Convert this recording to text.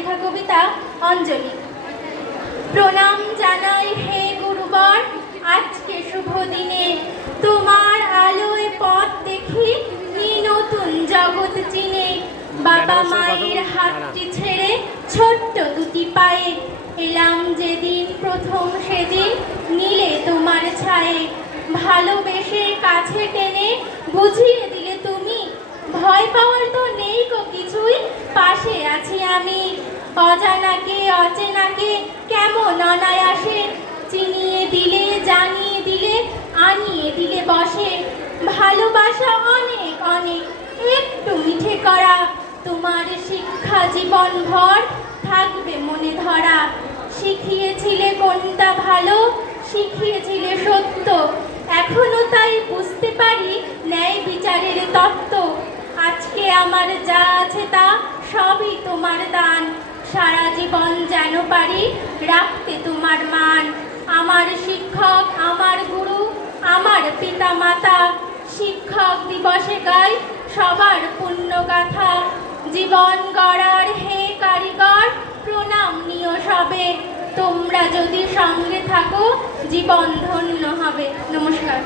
লেখা কবিতা অঞ্জলি। প্রণাম জানাই হে গুরুবর আজকে শুভ দিনে তোমার আলোয় পথ দেখি এই নতুন জগৎ চিনে। বাবা মায়ের হাতটি ছেড়ে ছোট্ট দুটি পায়ে এলাম যেদিন প্রথম সেদিন নিলে তোমার ছায়ে। ভালোবেসে কাছে টেনে বুঝিয়ে দিলে তুমি ভয় পাওয়ার তো নেই গো কিছুই পাশে আছি আমি। অজানাকে অচেনাকে কেমন অনায়াসে চিনিয়ে দিলে, জানিয়ে দিলে, আনিয়ে দিলে বসে। ভালোবাসা অনেক অনেক, একটু মিঠে করা। তোমার শিক্ষা জীবন ভর থাকবে মনে ধরা। শিখিয়েছিলে কোনটা ভালো, শিখিয়েছিলে সত্য। এখনও তাই বুঝতে পারি ন্যায় বিচারের তত্ত্ব। আজকে আমার যা আছে তা সবই তোমার দান। সারা জীবন যেন পারি রাখতে তোমার মান। আমার শিক্ষক, আমার গুরু, আমার পিতা মাতা শিক্ষক দিবসে গাই সবার পুণ্য গাথা জীবন গড়ার হে কারিগর, প্রণাম নিয় সবে। তোমরা যদি সঙ্গে থাকো, জীবন ধন্য হবে। নমস্কার।